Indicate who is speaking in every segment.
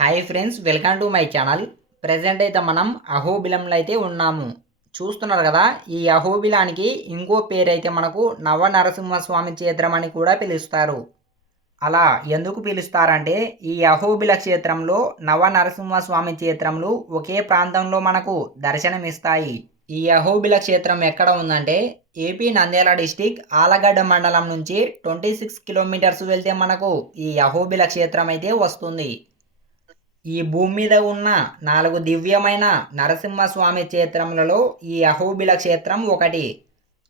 Speaker 1: Hi friends welcome to my channel present అయితే మనం అహోబిలంలో అయితే ఉన్నాము. చూస్తున్నారు కదా ఈ అహోబిలానికి ఇంకో పేరు అయితే మనకు నవ నరసింహస్వామి క్షేత్రం అని కూడా పిలుస్తారు. అలా ఎందుకు పిలుస్తారంటే ఈ అహోబిల క్షేత్రంలో నవ నరసింహస్వామి క్షేత్రములు ఒకే ప్రాంతంలో మనకు దర్శనమిస్తాయి. ఈ అహోబిల క్షేత్రం ఎక్కడ ఉందంటే ఏపీ నంద్యాల డిస్టిక్ ఆలగడ్డ మండలం నుంచి ట్వంటీ సిక్స్ కిలోమీటర్స్ వెళ్తే మనకు ఈ అహోబిల క్షేత్రం అయితే వస్తుంది. ఈ భూమి మీద ఉన్న నాలుగు దివ్యమైన నరసింహస్వామి క్షేత్రములలో ఈ అహోబిల క్షేత్రం ఒకటి.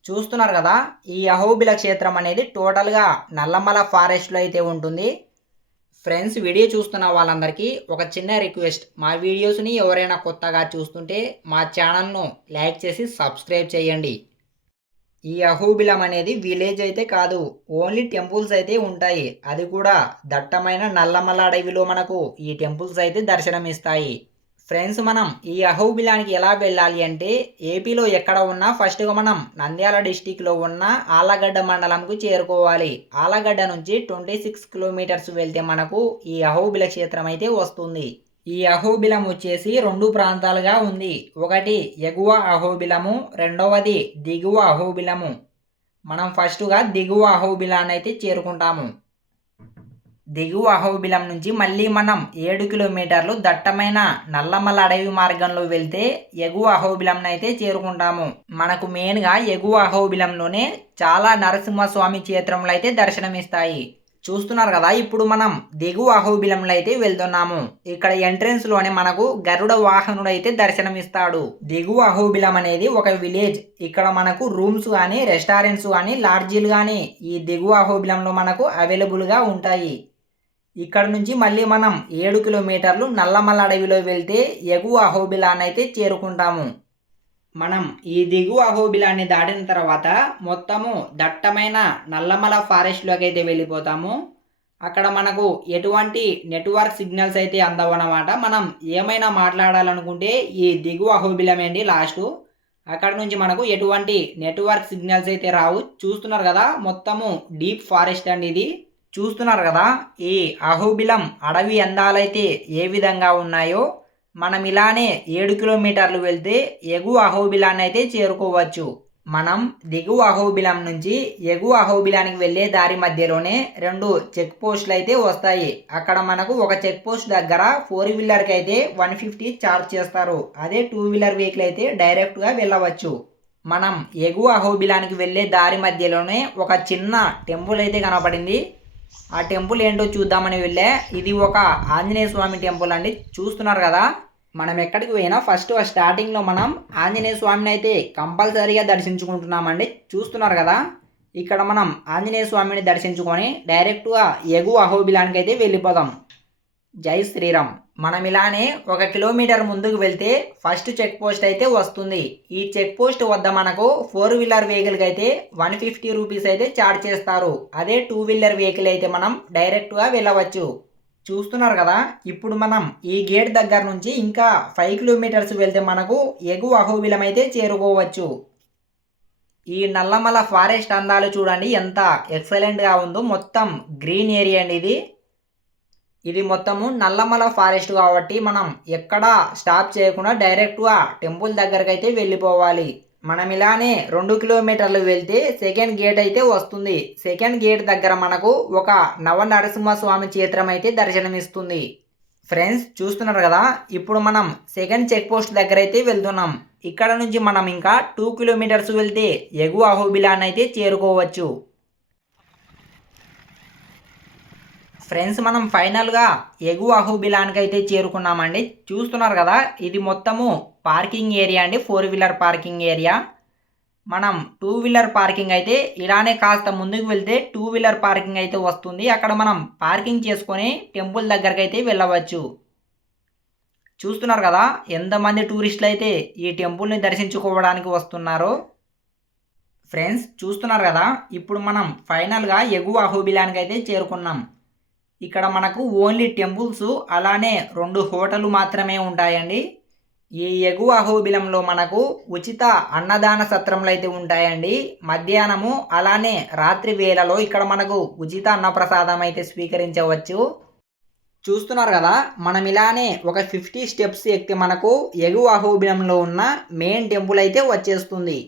Speaker 1: చూస్తున్నారు కదా ఈ అహోబిల క్షేత్రం అనేది టోటల్గా నల్లమల ఫారెస్ట్లో అయితే ఉంటుంది. ఫ్రెండ్స్ వీడియో చూస్తున్న వాళ్ళందరికీ ఒక చిన్న రిక్వెస్ట్ మా వీడియోస్ని ఎవరైనా కొత్తగా చూస్తుంటే మా ఛానల్ను లైక్ చేసి సబ్స్క్రైబ్ చేయండి. ఈ అహోబిలం అనేది విలేజ్ అయితే కాదు ఓన్లీ టెంపుల్స్ అయితే ఉంటాయి. అది కూడా దట్టమైన నల్లమల్ల అడవిలో మనకు ఈ టెంపుల్స్ అయితే దర్శనమిస్తాయి. ఫ్రెండ్స్ మనం ఈ అహోబిలానికి ఎలా వెళ్ళాలి అంటే ఏపీలో ఎక్కడ ఉన్నా ఫస్ట్గా మనం నంద్యాల డిస్టిక్లో ఉన్న ఆలగడ్డ మండలంకు చేరుకోవాలి. ఆలగడ్డ నుంచి ట్వంటీ సిక్స్ కిలోమీటర్స్ వెళ్తే మనకు ఈ అహోబిల క్షేత్రం అయితే వస్తుంది. ఈ అహోబిలం వచ్చేసి రెండు ప్రాంతాలుగా ఉంది. ఒకటి ఎగువ అహోబిలము రెండవది దిగువ అహోబిలము. మనం ఫస్ట్గా దిగువ అహోబిలాన్ని అయితే చేరుకుంటాము. దిగువ అహోబిలం నుంచి మళ్ళీ మనం ఏడు కిలోమీటర్లు దట్టమైన నల్లమల అడవి మార్గంలో వెళ్తే ఎగువ అహోబిలం అయితే చేరుకుంటాము. మనకు మెయిన్గా ఎగువ అహోబిలంలోనే చాలా నరసింహస్వామి క్షేత్రములు అయితే దర్శనమిస్తాయి. చూస్తున్నారు కదా ఇప్పుడు మనం దిగువ అహోబిలంలో అయితే వెళ్తున్నాము. ఇక్కడ ఎంట్రెన్స్లోనే మనకు గరుడ వాహనుడు అయితే దర్శనమిస్తాడు. దిగువ అహోబిలం అనేది ఒక విలేజ్. ఇక్కడ మనకు రూమ్స్ కానీ రెస్టారెంట్స్ కానీ లాడ్జీలు కానీ ఈ దిగువ అహోబిలంలో మనకు అవైలబుల్గా ఉంటాయి. ఇక్కడ నుంచి మళ్ళీ మనం ఏడు కిలోమీటర్లు నల్లమల్ల అడవిలో వెళ్తే ఎగువ అహోబిలాన్ని అయితే చేరుకుంటాము. మనం ఈ దిగువ అహోబిలాన్ని దాటిన తర్వాత మొత్తము దట్టమైన నల్లమల ఫారెస్ట్లోకి అయితే వెళ్ళిపోతాము. అక్కడ మనకు ఎటువంటి నెట్వర్క్ సిగ్నల్స్ అయితే అందవన్నమాట. మనం ఏమైనా మాట్లాడాలనుకుంటే ఈ దిగువ అహోబిలమేండి లాస్ట్ అక్కడ నుంచి మనకు ఎటువంటి నెట్వర్క్ సిగ్నల్స్ అయితే రావు. చూస్తున్నారు కదా మొత్తము డీప్ ఫారెస్ట్ అండి ఇది. చూస్తున్నారు కదా ఈ అహోబిలం అడవి అందాలైతే ఏ విధంగా ఉన్నాయో మనం ఇలానే ఏడు కిలోమీటర్లు వెళ్తే ఎగువ అహోబిలాన్ని అయితే చేరుకోవచ్చు. మనం దిగువ అహోబిలం నుంచి ఎగువ అహోబిలానికి వెళ్ళే దారి మధ్యలోనే రెండు చెక్ పోస్టులు అయితే వస్తాయి. అక్కడ మనకు ఒక చెక్ పోస్ట్ దగ్గర ఫోర్ వీలర్కి అయితే వన్ ఫిఫ్టీ ఛార్జ్ చేస్తారు. అదే టూ వీలర్ వెహికల్ అయితే డైరెక్ట్గా వెళ్ళవచ్చు. మనం ఎగువ అహోబిలానికి వెళ్ళే దారి మధ్యలోనే ఒక చిన్న టెంపుల్ అయితే కనపడింది. ఆ టెంపుల్ ఏంటో చూద్దామని వెళ్ళే. ఇది ఒక ఆంజనేయ స్వామి టెంపుల్ అండి. చూస్తున్నారు కదా? మనం ఎక్కడికి పోయినా ఫస్ట్ స్టార్టింగ్లో మనం ఆంజనేయ స్వామిని అయితే కంపల్సరీగా దర్శించుకుంటున్నామండి. చూస్తున్నారు కదా? ఇక్కడ మనం ఆంజనేయ స్వామిని దర్శించుకొని డైరెక్ట్గా ఎగు అహోబిలానికి అయితే వెళ్ళిపోదాం. జై శ్రీరామ్. మనం ఇలానే ఒక కిలోమీటర్ ముందుకు వెళ్తే ఫస్ట్ చెక్ పోస్ట్ అయితే వస్తుంది. ఈ చెక్ పోస్ట్ వద్ద మనకు ఫోర్ వీలర్ వెహికల్కి అయితే వన్ ఫిఫ్టీ రూపీస్ అయితే ఛార్జ్ చేస్తారు. అదే టూ వీలర్ వెహికల్ అయితే మనం డైరెక్ట్గా వెళ్ళవచ్చు. చూస్తున్నారు కదా ఇప్పుడు మనం ఈ గేట్ దగ్గర నుంచి ఇంకా ఫైవ్ కిలోమీటర్స్ వెళ్తే మనకు ఎగు అహోబిలం అయితే చేరుకోవచ్చు. ఈ నల్లమల ఫారెస్ట్ అందాలు చూడండి ఎంత ఎక్సలెంట్గా ఉందో. మొత్తం గ్రీన్ ఏరియా అండి ఇది. ఇది మొత్తము నల్లమల ఫారెస్ట్ కాబట్టి మనం ఎక్కడా స్టాప్ చేయకుండా డైరెక్ట్గా టెంపుల్ దగ్గరకైతే వెళ్ళిపోవాలి. మనం ఇలానే రెండు కిలోమీటర్లు వెళ్తే సెకండ్ గేట్ అయితే వస్తుంది. సెకండ్ గేట్ దగ్గర మనకు ఒక నవ నరసింహస్వామి క్షేత్రం అయితే దర్శనమిస్తుంది. ఫ్రెండ్స్ చూస్తున్నారు కదా? ఇప్పుడు మనం సెకండ్ చెక్ పోస్ట్ దగ్గర అయితే వెళ్తున్నాం. ఇక్కడ నుంచి మనం ఇంకా టూ కిలోమీటర్స్ వెళ్తే ఎగువ అహోబిలాన్ అయితే చేరుకోవచ్చు. ఫ్రెండ్స్ మనం ఫైనల్గా ఎగువ అహుబిలాన్కి అయితే చేరుకున్నామండి. చూస్తున్నారు కదా ఇది మొత్తము పార్కింగ్ ఏరియా అండి ఫోర్ వీలర్ పార్కింగ్ ఏరియా. మనం టూ వీలర్ పార్కింగ్ అయితే ఇలానే కాస్త ముందుకు వెళ్తే టూ వీలర్ పార్కింగ్ అయితే వస్తుంది. అక్కడ మనం పార్కింగ్ చేసుకొని టెంపుల్ దగ్గరకు అయితే వెళ్ళవచ్చు. చూస్తున్నారు కదా ఎంతమంది టూరిస్టులు అయితే ఈ టెంపుల్ని దర్శించుకోవడానికి వస్తున్నారో. ఫ్రెండ్స్ చూస్తున్నారు కదా ఇప్పుడు మనం ఫైనల్గా ఎగువ అహోబిలానికి అయితే చేరుకున్నాం. ఇక్కడ మనకు ఓన్లీ టెంపుల్స్ అలానే రెండు హోటళ్ళు మాత్రమే ఉంటాయండి. ఈ ఎగువ అహోబిలంలో మనకు ఉచిత అన్నదాన సత్రములు అయితే ఉంటాయండి. మధ్యాహ్నము అలానే రాత్రి వేళలో ఇక్కడ మనకు ఉచిత అన్నప్రసాదం అయితే స్వీకరించవచ్చు. చూస్తున్నారు కదా మనం ఇలానే ఒక ఫిఫ్టీ స్టెప్స్ ఎక్కితే మనకు ఎగువ అహోబిలంలో ఉన్న మెయిన్ టెంపుల్ అయితే వచ్చేస్తుంది.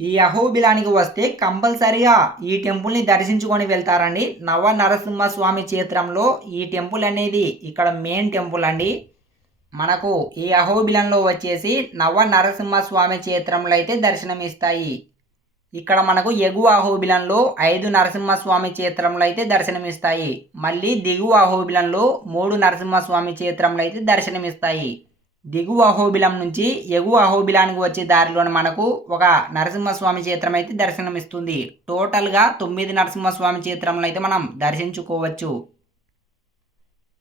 Speaker 1: ఈ అహోబిలానికి వస్తే కంపల్సరిగా ఈ టెంపుల్ని దర్శించుకొని వెళ్తారండి. నవ నరసింహస్వామి క్షేత్రంలో ఈ టెంపుల్ అనేది ఇక్కడ మెయిన్ టెంపుల్ అండి. మనకు ఈ అహోబిలంలో వచ్చేసి నవ నరసింహ స్వామి క్షేత్రంలో అయితే దర్శనమిస్తాయి. ఇక్కడ మనకు ఎగువ అహోబిలంలో ఐదు నరసింహస్వామి క్షేత్రంలో అయితే దర్శనమిస్తాయి. మళ్ళీ దిగువ అహోబిలంలో మూడు నరసింహస్వామి క్షేత్రంలో అయితే దర్శనమిస్తాయి. దిగువ అహోబిలం నుంచి ఎగువ అహోబిలానికి వచ్చే దారిలోనే మనకు ఒక నరసింహస్వామి క్షేత్రం అయితే దర్శనమిస్తుంది. టోటల్గా తొమ్మిది నరసింహస్వామి క్షేత్రంలో అయితే మనం దర్శించుకోవచ్చు.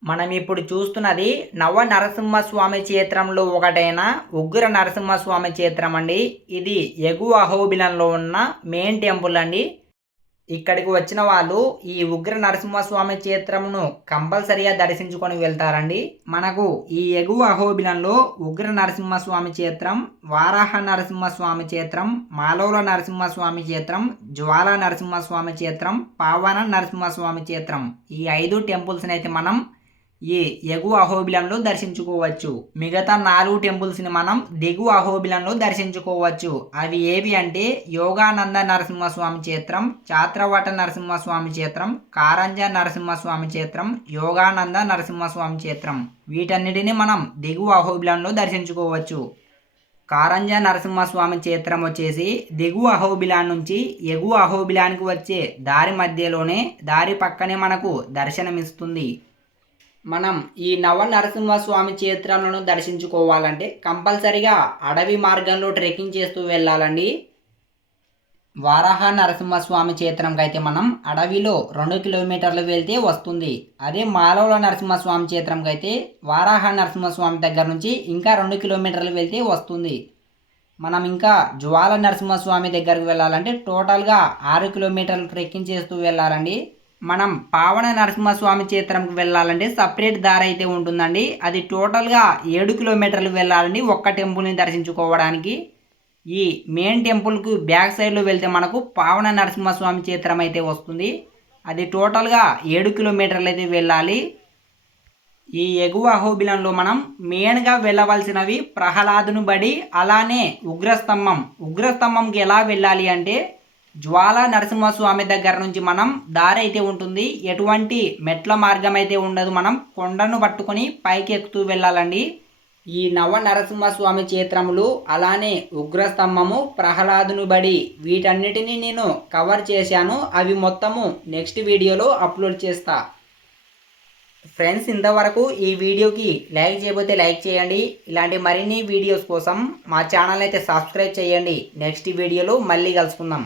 Speaker 1: మనం ఇప్పుడు చూస్తున్నది నవ నరసింహస్వామి క్షేత్రంలో ఒకటైన ఉగ్ర నరసింహస్వామి క్షేత్రం అండి ఇది ఎగువ అహోబిలంలో ఉన్న మెయిన్ టెంపుల్ అండి. ఇక్కడికి వచ్చిన వాళ్ళు ఈ ఉగ్ర నరసింహస్వామి క్షేత్రమును కంపల్సరిగా దర్శించుకొని వెళ్తారండి. మనకు ఈ ఎగువ అహోబిలంలో ఉగ్ర నరసింహస్వామి క్షేత్రం వారాహ నరసింహస్వామి క్షేత్రం మాలోల నరసింహస్వామి క్షేత్రం జ్వాల నరసింహస్వామి క్షేత్రం పావన నరసింహస్వామి క్షేత్రం ఈ ఐదు టెంపుల్స్ని అయితే మనం ఈ ఎగువ అహోబిలంలో దర్శించుకోవచ్చు. మిగతా నాలుగు టెంపుల్స్ని మనం దిగువ అహోబిలంలో దర్శించుకోవచ్చు. అవి ఏవి అంటే యోగానంద నరసింహస్వామి క్షేత్రం చాత్రవట నరసింహస్వామి క్షేత్రం కారంజ నరసింహస్వామి క్షేత్రం యోగానంద నరసింహస్వామి క్షేత్రం. వీటన్నిటిని మనం దిగువ అహోబిలంలో దర్శించుకోవచ్చు. కారంజ నరసింహస్వామి క్షేత్రం వచ్చేసి దిగువ అహోబిలాన్ నుంచి ఎగువ అహోబిలానికి వచ్చే దారి మధ్యలోనే దారి పక్కనే మనకు దర్శనమిస్తుంది. మనం ఈ నవ నరసింహస్వామి క్షేత్రాలను దర్శించుకోవాలంటే కంపల్సరిగా అడవి మార్గంలో ట్రెక్కింగ్ చేస్తూ వెళ్ళాలండి. వారాహ నరసింహస్వామి క్షేత్రంకి అయితే మనం అడవిలో రెండు కిలోమీటర్లు వెళ్తే వస్తుంది. అదే మాలవుల నరసింహస్వామి క్షేత్రంకి అయితే వారాహ నరసింహస్వామి దగ్గర నుంచి ఇంకా రెండు కిలోమీటర్లు వెళ్తే వస్తుంది. మనం ఇంకా జ్వాల నరసింహస్వామి దగ్గరకు వెళ్ళాలంటే టోటల్గా ఆరు కిలోమీటర్లు ట్రెక్కింగ్ చేస్తూ వెళ్ళాలండి. మనం పావన నరసింహస్వామి క్షేత్రంకి వెళ్ళాలంటే సపరేట్ దారి అయితే ఉంటుందండి. అది టోటల్గా ఏడు కిలోమీటర్లు వెళ్ళాలండి ఒక్క టెంపుల్ని దర్శించుకోవడానికి. ఈ మెయిన్ టెంపుల్కి బ్యాక్ సైడ్లో వెళ్తే మనకు పావన నరసింహస్వామి క్షేత్రం అయితే వస్తుంది. అది టోటల్గా ఏడు కిలోమీటర్లు అయితే వెళ్ళాలి. ఈ ఎగువ అహోబిలంలో మనం మెయిన్గా వెళ్ళవలసినవి ప్రహ్లాదును బడి అలానే ఉగ్రస్తంభం. ఉగ్రస్తంభంకి ఎలా వెళ్ళాలి అంటే జ్వాల నరసింహస్వామి దగ్గర నుంచి మనం దారి అయితే ఉంటుంది. ఎటువంటి మెట్ల మార్గం అయితే ఉండదు. మనం కొండను పట్టుకొని పైకి ఎక్కుతూ వెళ్ళాలండి. ఈ నవ నరసింహస్వామి క్షేత్రములు అలానే ఉగ్రస్తంభము ప్రహ్లాదును బడి వీటన్నిటినీ నేను కవర్ చేశాను. అవి మొత్తము నెక్స్ట్ వీడియోలో అప్లోడ్ చేస్తా. ఫ్రెండ్స్ ఇంతవరకు ఈ వీడియోకి లైక్ చేయకపోతే లైక్ చేయండి. ఇలాంటి మరిన్ని వీడియోస్ కోసం మా ఛానల్ అయితే సబ్స్క్రైబ్ చేయండి. నెక్స్ట్ వీడియోలో మళ్ళీ కలుసుకుందాం.